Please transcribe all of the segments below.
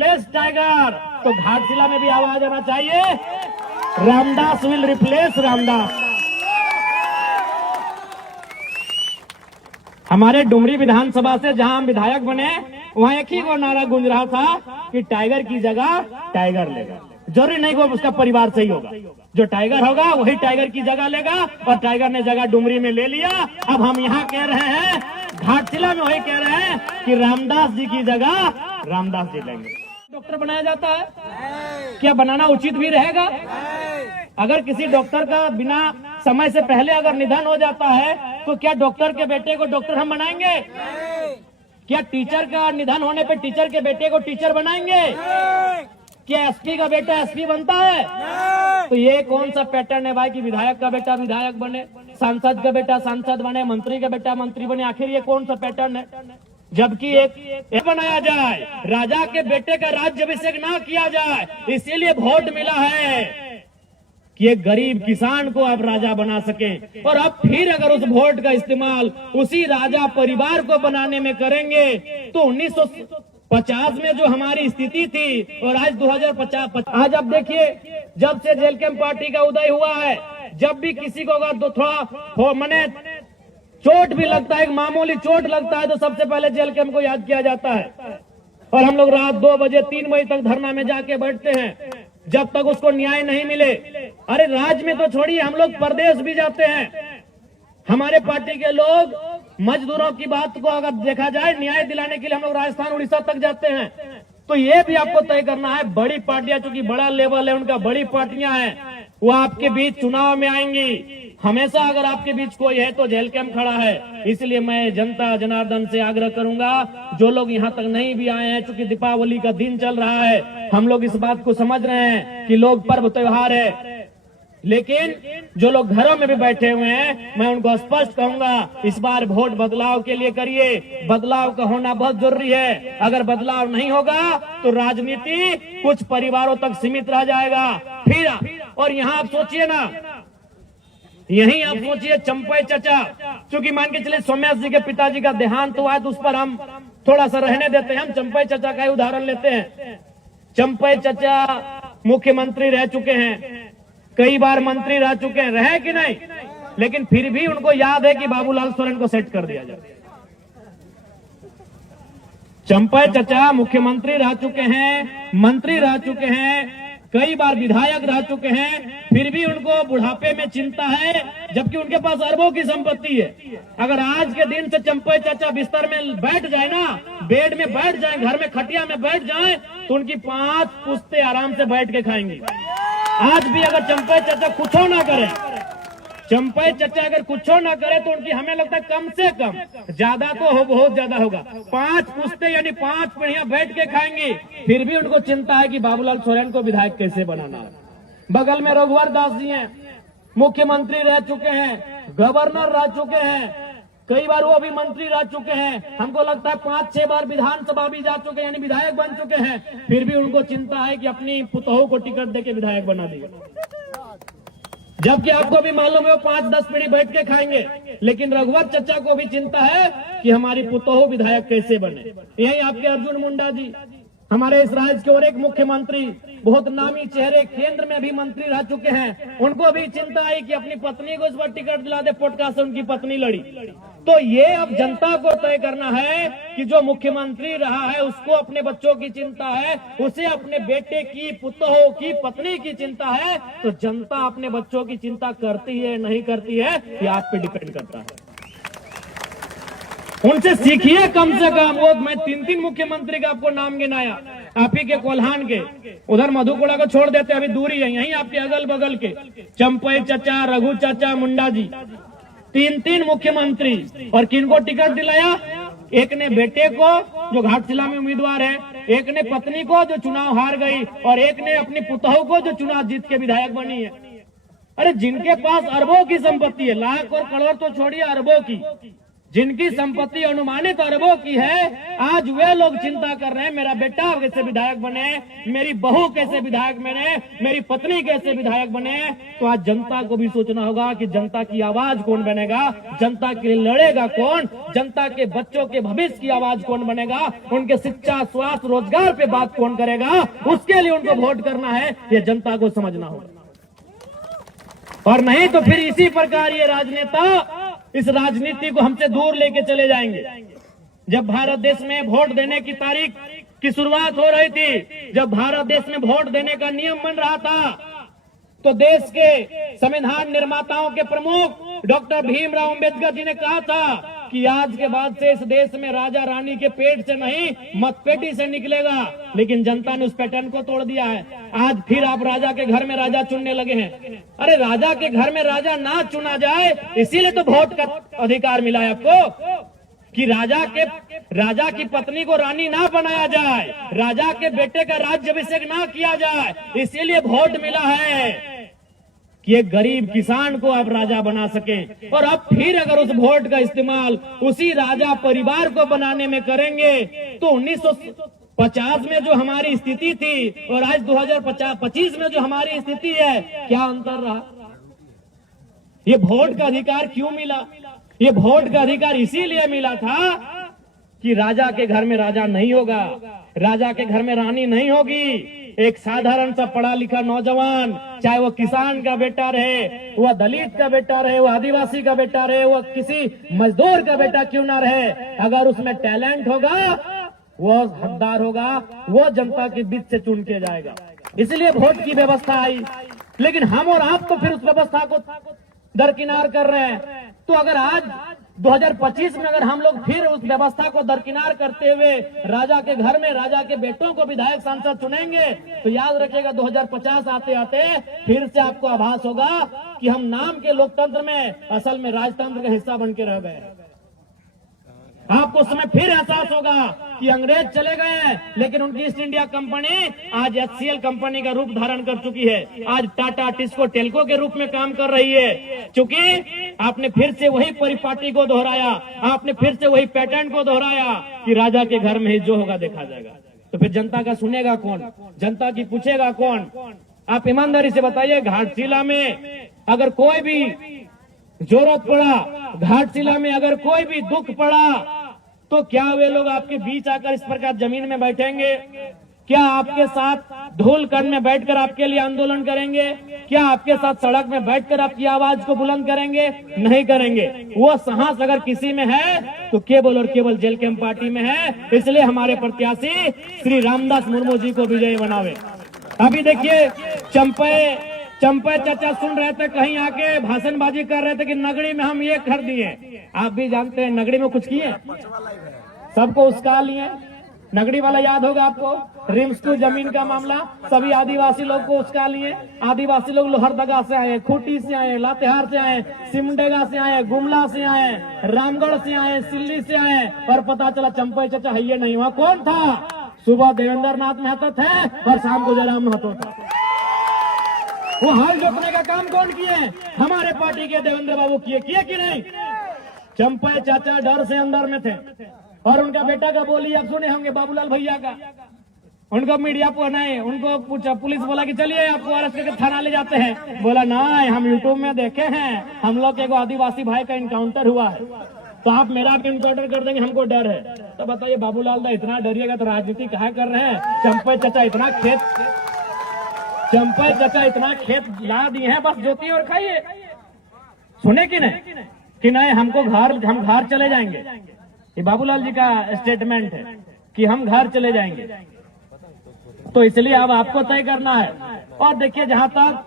Replace tiger, तो घाटशिला में भी आवाज आना चाहिए, रामदास विल रिप्लेस रामदास। हमारे डुमरी विधानसभा से जहां हम विधायक बने, वहां एक ही को नारा गूंज रहा था कि टाइगर की जगह टाइगर लेगा। जरूरी नहीं कि उसका परिवार सही होगा, जो टाइगर होगा वही टाइगर की जगह लेगा, और टाइगर ने जगह डुमरी में ले लिया। अब हम यहाँ कह रहे हैं, घाटशिला में वही कह रहे हैं कि रामदास जी की जगह रामदास जी लेंगे। डॉक्टर बनाया जाता है, क्या बनाना उचित भी रहेगा? अगर किसी डॉक्टर का बिना समय से पहले अगर निधन हो जाता है, तो क्या डॉक्टर के बेटे को डॉक्टर हम बनाएंगे? क्या टीचर का निधन होने पर टीचर के बेटे को टीचर बनाएंगे? क्या एसपी का बेटा एसपी बनता है? तो ये कौन सा पैटर्न है भाई कि विधायक का बेटा विधायक बने, सांसद का बेटा सांसद बने, मंत्री का बेटा मंत्री बने? आखिर ये कौन सा पैटर्न है? जबकि एक बनाया जाए, राजा के बेटे का राज्याभिषेक ना किया जाए, इसीलिए वोट मिला है कि एक गरीब किसान को आप राजा बना सके। और अब फिर अगर उस वोट का इस्तेमाल उसी राजा परिवार को बनाने में करेंगे, तो 1950 में जो हमारी स्थिति थी और आज 2050, आज अब देखिए, जब से जेल कैंप पार्टी का उदय हुआ है, जब भी किसी को अगर थोड़ा मने चोट भी लगता है, एक मामूली चोट लगता है, तो सबसे पहले जेल कैंप को याद किया जाता है। और हम लोग रात 2 बजे 3 बजे तक धरना में जाके बैठते हैं, जब तक उसको न्याय नहीं मिले। अरे राज्य में तो छोड़िए, हम लोग प्रदेश भी जाते हैं। हमारे पार्टी के लोग मजदूरों की बात को अगर देखा जाए, न्याय दिलाने के लिए हम लोग राजस्थान उड़ीसा तक जाते हैं। तो ये भी आपको तय करना है, बड़ी पार्टियां, चूंकि बड़ा लेवल है उनका, बड़ी पार्टियां हैं, वो आपके बीच चुनाव में आएंगी। हमेशा अगर आपके बीच कोई है तो जेल कैंप खड़ा है। इसलिए मैं जनता जनार्दन से आग्रह करूंगा, जो लोग यहाँ तक नहीं भी आए हैं, चूंकि दीपावली का दिन चल रहा है, हम लोग इस बात को समझ रहे हैं कि लोग पर्व त्योहार है, लेकिन जो लोग घरों में भी बैठे हुए हैं, मैं उनको स्पष्ट कहूंगा, इस बार वोट बदलाव के लिए करिए। बदलाव का होना बहुत जरूरी है। अगर बदलाव नहीं होगा तो राजनीति कुछ परिवारों तक सीमित रह जाएगा। फिर और यहाँ आप सोचिए ना, यहीं आप सोचिए चंपई चचा, चूंकि मान के चलिए सोम्यास जी के पिताजी का देहांत हुआ है, तो उस पर हम थोड़ा सा रहने देते हैं। हम चंपई चचा का ही उदाहरण लेते हैं। चंपई चचा मुख्यमंत्री रह चुके हैं, कई बार मंत्री रह चुके हैं, रहे कि नहीं, लेकिन फिर भी उनको याद है कि बाबूलाल सोरेन को सेट कर दिया जाए। चंपई चचा मुख्यमंत्री रह चुके हैं, मंत्री रह चुके हैं, कई बार विधायक रह चुके हैं, फिर भी उनको बुढ़ापे में चिंता है, जबकि उनके पास अरबों की संपत्ति है। अगर आज के दिन से चंपई चाचा बिस्तर में बैठ जाए ना, बेड में बैठ जाए, घर में खटिया में बैठ जाए, तो उनकी 5 पुश्ते आराम से बैठ के खाएंगी। आज भी अगर चंपई चाचा कुछ ना करे, चंपई चाचा अगर कुछ ना करे, तो उनकी हमें लगता है कम से कम, ज्यादा तो हो, बहुत ज्यादा होगा, 5 पुश्ते यानी 5 पीढ़ियां बैठ के खाएंगी। फिर भी उनको चिंता है कि बाबूलाल सोरेन को विधायक कैसे बनाना है। बगल में रघुवर दास जी हैं, मुख्यमंत्री रह चुके हैं, गवर्नर रह चुके हैं, कई बार वो भी मंत्री रह चुके हैं, हमको लगता है 5-6 बार विधानसभा भी जा चुके हैं, यानी विधायक बन चुके हैं। फिर भी उनको चिंता है कि अपनी पुतोहू को टिकट देके विधायक बना दिया, जबकि आपको भी मालूम है वो 5-10 पीढ़ी बैठ के खाएंगे। लेकिन रघुवर चचा को भी चिंता है कि हमारी पुतोहू विधायक कैसे बने। यही आपके अर्जुन मुंडा जी, हमारे इस राज्य के और एक मुख्यमंत्री, बहुत नामी चेहरे, केंद्र में भी मंत्री रह चुके हैं, उनको भी चिंता आई कि अपनी पत्नी को इस बार टिकट दिला दे, पोटका से उनकी पत्नी लड़ी। तो ये अब जनता को तय करना है कि जो मुख्यमंत्री रहा है उसको अपने बच्चों की चिंता है, उसे अपने बेटे की, पुतोहू की, पत्नी की चिंता है। तो जनता अपने बच्चों की चिंता करती है नहीं करती है, ये आप पे डिपेंड करता है। उनसे सीखिए कम से कम। वो मैं 3 मुख्यमंत्री का आपको नाम गिनाया, आप ही के कोल्हान के, उधर मधुकोड़ा को छोड़ देते, अभी दूरी है, यहीं आपके अगल बगल के चंपई चचा, रघु चाचा, मुंडा जी, 3 मुख्यमंत्री। और किनको टिकट दिलाया? एक ने बेटे को जो घाटशिला में उम्मीदवार है, एक ने पत्नी को जो चुनाव हार गई, और एक ने अपनी पुतोहू को जो चुनाव जीत के विधायक बनी है। अरे जिनके पास अरबों की संपत्ति है, लाख और करोड़ तो छोड़िए, अरबों की, जिनकी संपत्ति अनुमानित अरबों की है, आज वे लोग चिंता कर रहे हैं मेरा बेटा कैसे विधायक बने, मेरी बहू कैसे विधायक बने, मेरी पत्नी कैसे विधायक बने। तो आज जनता को भी सोचना होगा कि जनता की आवाज कौन बनेगा, जनता के लिए लड़ेगा कौन, जनता के बच्चों के भविष्य की आवाज कौन बनेगा, उनके शिक्षा, स्वास्थ्य, रोजगार पे बात कौन करेगा, उसके लिए उनको वोट करना है, ये जनता को समझना होगा। और नहीं तो फिर इसी प्रकार ये राजनेता इस राजनीति को हमसे दूर लेके चले जाएंगे। जब भारत देश में वोट देने की तारीख की शुरुआत हो रही थी, जब भारत देश में वोट देने का नियम बन रहा था, तो देश के संविधान निर्माताओं के प्रमुख डॉक्टर भीमराव अंबेडकर जी ने कहा था कि आज के बाद से इस देश में राजा रानी के पेट से नहीं, मतपेटी से निकलेगा। लेकिन जनता ने उस पैटर्न को तोड़ दिया है। आज फिर आप राजा के घर में राजा चुनने लगे हैं। अरे राजा के घर में राजा ना चुना जाए, इसीलिए तो वोट का अधिकार मिला है आपको, कि राजा की पत्नी को रानी ना बनाया जाए, राजा के बेटे का राज्याभिषेक ना किया जाए, इसीलिए वोट मिला है कि एक गरीब किसान को आप राजा बना सके। और अब फिर अगर उस वोट का इस्तेमाल उसी राजा परिवार को बनाने में करेंगे, तो 1950 में जो हमारी स्थिति थी और आज 2025 में जो हमारी स्थिति है, क्या अंतर रहा। ये वोट का अधिकार क्यों मिला? ये वोट का अधिकार इसीलिए मिला था कि राजा के घर में राजा नहीं होगा, राजा के घर में रानी नहीं होगी। एक साधारण सा पढ़ा लिखा नौजवान, चाहे वो किसान का बेटा रहे, वह दलित का बेटा रहे, वह आदिवासी का बेटा रहे, वह किसी मजदूर का बेटा क्यों ना रहे, अगर उसमें टैलेंट होगा, वो हकदार होगा, वो जनता के बीच से चुन के जाएगा। इसलिए वोट की व्यवस्था आई। लेकिन हम और आप तो फिर उस व्यवस्था को दरकिनार कर रहे हैं। तो अगर आज 2025 में अगर हम लोग फिर उस व्यवस्था को दरकिनार करते हुए राजा के घर में राजा के बेटों को विधायक सांसद चुनेंगे, तो याद रखिएगा 2050 आते आते फिर से आपको आभास होगा कि हम नाम के लोकतंत्र में असल में राजतंत्र का हिस्सा बन के रह गए। आपको उस समय फिर एहसास होगा कि अंग्रेज चले गए, लेकिन उनकी ईस्ट इंडिया कंपनी आज HCL कंपनी का रूप धारण कर चुकी है। आज टाटा टिस्को टेल्को के रूप में काम कर रही है, क्योंकि आपने फिर से वही परिपाटी को दोहराया, आपने फिर से वही पैटर्न को दोहराया कि राजा के घर में ही जो होगा देखा जाएगा। तो फिर जनता का सुनेगा कौन, जनता की पूछेगा कौन? आप ईमानदारी से बताइए, घाटशिला में अगर कोई भी जरूरत पड़ा, घाटशिला में अगर कोई भी दुख पड़ा, तो क्या वे लोग आपके बीच आकर इस प्रकार जमीन में बैठेंगे? क्या आपके साथ धूल कण में बैठकर आपके लिए आंदोलन करेंगे? क्या आपके साथ सड़क में बैठकर आपकी आवाज को बुलंद करेंगे? नहीं करेंगे। वो साहस अगर किसी में है तो केवल और केवल जेल कैंप पार्टी में है। इसलिए हमारे प्रत्याशी श्री रामदास मुर्मू जी को विजयी बनावे। अभी देखिए, चंपे चाचा सुन रहे थे, कहीं आके भाषणबाजी कर रहे थे कि नगरी में हम ये कर दिए। आप भी जानते हैं नगरी में कुछ किए, सबको उसका लिए। नगरी वाला याद होगा आपको, रिम्स टू जमीन का मामला, सभी आदिवासी लोग को उसका लिए। आदिवासी लोग लोहरदगा से आए, खूंटी से आए, लातेहार से आए, सिमडेगा से आए, गुमला से आए, रामगढ़ से आए, सिल्ली से आए, और पता चला चंपे चाचा है ये नहीं। वहाँ कौन था? सुबह देवेंद्र नाथ महतो थे और शाम को जयराम महतो था। वो हाल जोतने का काम कौन किए? हमारे पार्टी के देवेंद्र बाबू किए कि नहीं? चंपे चाचा डर से अंदर में थे। और उनका बेटा का बोली आप सुने होंगे, बाबूलाल भैया का। उनको मीडिया पर नहीं, उनको पूछा, पुलिस बोला कि चलिए आपको अरेस्ट करके थाना ले जाते हैं। बोला नहीं, हम यूट्यूब में देखे हैं, हम लोग के आदिवासी भाई का इनकाउंटर हुआ है, तो आप मेरा भी इनकाउंटर कर देंगे, हमको डर है। तो बताइए बाबूलाल दा इतना डरिएगा तो राजनीति कहाँ कर रहे हैं? चंपे चाचा इतना खेत ला दिए हैं, बस जोतिए और खाइए। सुने कि नहीं हम घर चले जाएंगे। ये बाबूलाल जी का स्टेटमेंट है कि हम घर चले जाएंगे। तो इसलिए अब आपको तय करना है। और देखिए, जहां तक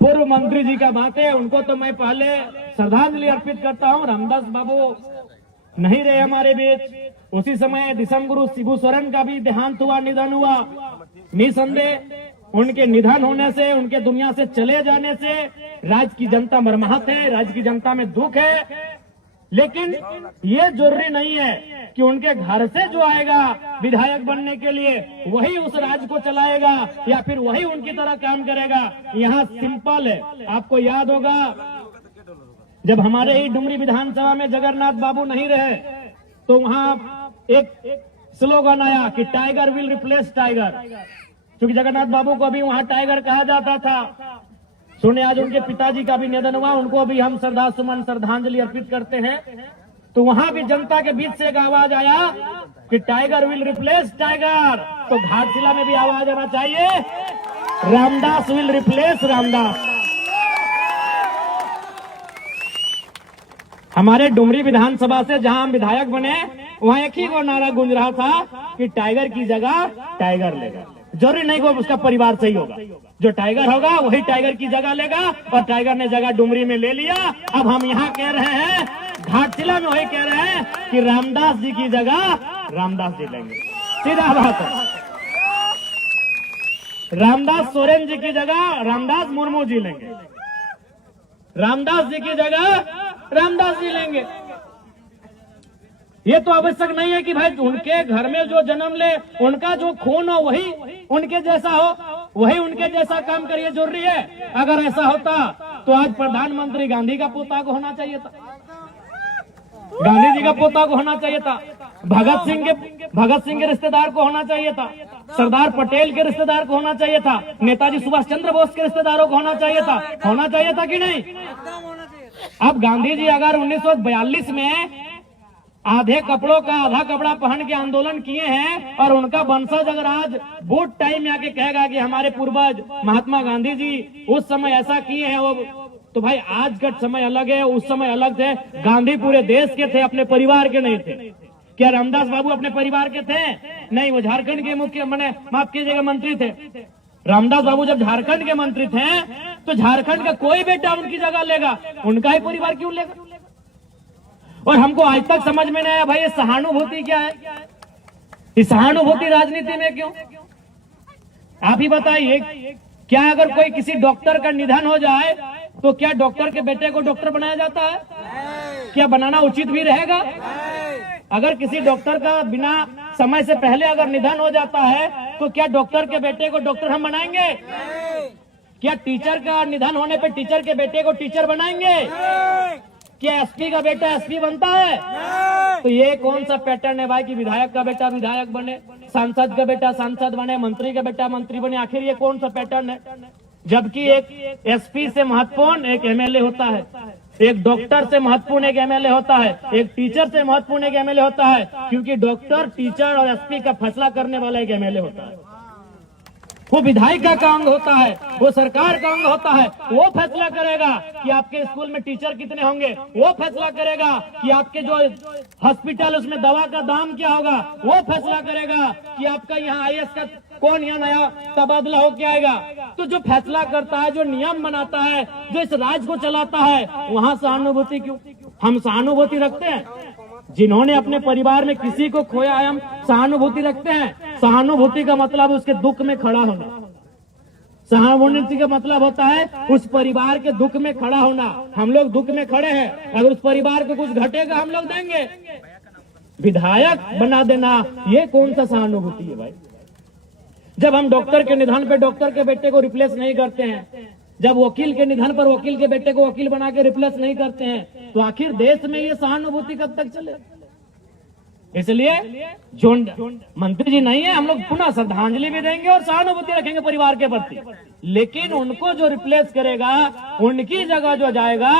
पूर्व मंत्री जी का बात है, उनको तो मैं पहले श्रद्धांजलि अर्पित करता हूं। रामदास बाबू नहीं रहे हमारे बीच। उसी समय दिसम गुरु शिबू सोरेन का भी देहांत हुआ, निधन हुआ। निसंदेह उनके निधन होने से, उनके दुनिया से चले जाने से राज्य की जनता मर्माहत है, राज्य की जनता में दुख है। लेकिन ये जरूरी नहीं है कि उनके घर से जो आएगा विधायक बनने के लिए वही उस राज्य को चलाएगा या फिर वही उनकी तरह काम करेगा। यहाँ सिंपल है। आपको याद होगा जब हमारे ही डुमरी विधानसभा में जगन्नाथ बाबू नहीं रहे तो वहां एक स्लोगन आया कि टाइगर विल रिप्लेस टाइगर, क्योंकि जगन्नाथ बाबू को अभी वहां टाइगर कहा जाता था। सुने आज उनके पिताजी का भी निधन हुआ, उनको भी हम श्रद्धासुमन श्रद्धांजलि अर्पित करते हैं। तो वहां भी जनता के बीच से एक आवाज आया कि टाइगर विल रिप्लेस टाइगर, तो घाटशिला में भी आवाज आना चाहिए, रामदास विल रिप्लेस रामदास। हमारे डुमरी विधानसभा से जहां हम विधायक बने वहां एक ही वो नारा गूंज रहा था कि टाइगर की जगह टाइगर लेगा। जरूरी नहीं वो उसका परिवार सही होगा, जो टाइगर होगा वही टाइगर की जगह लेगा, और टाइगर ने जगह डुमरी में ले लिया। अब हम यहाँ कह रहे हैं, घाटशिला में वही कह रहे हैं कि रामदास जी की जगह रामदास जी लेंगे। सीधा बात है, रामदास सोरेन जी की जगह रामदास मुर्मू जी लेंगे, रामदास जी की जगह रामदास जी लेंगे। ये तो आवश्यक नहीं है कि भाई उनके घर में जो जन्म ले उनका जो खून हो वही उनके जैसा हो, वही उनके जैसा काम करिए, जरूरी है। अगर ऐसा होता तो आज प्रधानमंत्री गांधी का पोता को होना चाहिए था, गांधी जी का पोता को होना चाहिए था, भगत सिंह के रिश्तेदार को होना चाहिए था, सरदार पटेल के रिश्तेदार को होना चाहिए था, नेताजी सुभाष चंद्र बोस के रिश्तेदारों को होना चाहिए था कि नहीं? अब गांधी जी अगर 1942 में आधे कपड़ों का आधा कपड़ा पहन के आंदोलन किए हैं और उनका वंशज अगर आज बूट टाइम में आके कहेगा कि हमारे पूर्वज महात्मा गांधी जी उस समय ऐसा किए हैं, वो तो भाई आज का समय अलग है, उस समय अलग थे। गांधी पूरे देश के थे, अपने परिवार के नहीं थे। क्या रामदास बाबू अपने परिवार के थे? नहीं, वो झारखंड के माफ कीजिएगा मंत्री थे। रामदास बाबू जब झारखंड के मंत्री थे तो झारखंड का कोई बेटा उनकी जगह लेगा, उनका ही परिवार क्यों लेगा? और हमको आज तक समझ में नहीं आया भाई ये सहानुभूति क्या है, इस सहानुभूति राजनीति में क्यों? आप ही बताइए, क्या अगर कोई किसी डॉक्टर का निधन हो जाए तो क्या डॉक्टर के बेटे को डॉक्टर बनाया जाता है? क्या बनाना उचित भी रहेगा? अगर किसी डॉक्टर का बिना समय से पहले अगर निधन हो जाता है तो क्या डॉक्टर के बेटे को डॉक्टर हम बनाएंगे? क्या टीचर का निधन होने पे टीचर के बेटे को टीचर बनाएंगे? क्या एसपी का बेटा एसपी बनता है? तो ये कौन सा पैटर्न है भाई कि विधायक का बेटा विधायक बने, सांसद का बेटा सांसद बने, मंत्री का बेटा मंत्री बने? आखिर ये कौन सा पैटर्न है? जबकि एक एसपी से महत्वपूर्ण एक एमएलए होता है, एक डॉक्टर से महत्वपूर्ण एक एमएलए होता है, एक टीचर से महत्वपूर्ण एक एमएलए होता है, क्योंकि डॉक्टर, टीचर और एसपी का फैसला करने वाला एक एमएलए होता है। वो विधायिका का अंग होता है, वो सरकार का अंग होता है। वो फैसला करेगा कि आपके स्कूल में टीचर कितने होंगे, वो फैसला करेगा कि आपके जो हॉस्पिटल उसमें दवा का दाम क्या होगा, वो फैसला करेगा कि आपका यहाँ आईएएस का कौन यहाँ नया तबादला होके आएगा। तो जो फैसला करता है, जो नियम बनाता है, जो इस राज्य को चलाता है, वहां सहानुभूति क्यों? हम सहानुभूति रखते हैं जिन्होंने अपने परिवार में किसी को खोया है, हम सहानुभूति रखते हैं। सहानुभूति का मतलब उसके दुख में खड़ा होना, सहानुभूति का मतलब होता है उस परिवार के दुख में खड़ा होना। हम लोग दुख में खड़े हैं, अगर उस परिवार को कुछ घटेगा हम लोग देंगे। विधायक बना देना ये कौन सा सहानुभूति है भाई? जब हम डॉक्टर के निधन पे डॉक्टर के बेटे को रिप्लेस नहीं करते हैं, जब वकील के निधन पर वकील के बेटे को वकील बना के रिप्लेस नहीं करते हैं, तो आखिर देश में ये सहानुभूति कब तक चले? इसलिए जो मंत्री जी नहीं है, हम लोग पुनः श्रद्धांजलि भी देंगे और सहानुभूति रखेंगे परिवार के प्रति, लेकिन उनको जो रिप्लेस करेगा, उनकी जगह जो जाएगा,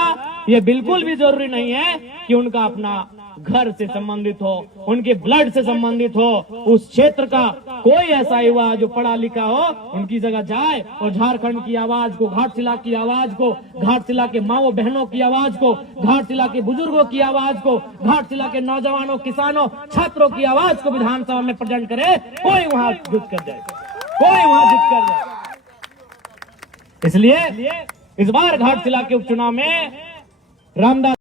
ये बिल्कुल भी जरूरी नहीं है कि उनका अपना घर से संबंधित हो, उनके ब्लड से संबंधित हो, उस क्षेत्र का कोई ऐसा युवा जो पढ़ा लिखा हो उनकी जगह जाए और झारखंड की आवाज को, घाटशिला की आवाज को, घाटशिला के माओ बहनों की आवाज को, घाटशिला के बुजुर्गों की आवाज को, घाटशिला के नौजवानों, किसानों, छात्रों की आवाज को विधानसभा में प्रेजेंट करे। कोई वहां जुट कर जाए, कोई वहां जुट कर जाए। इसलिए इस बार घाटशिला के उपचुनाव में रामदास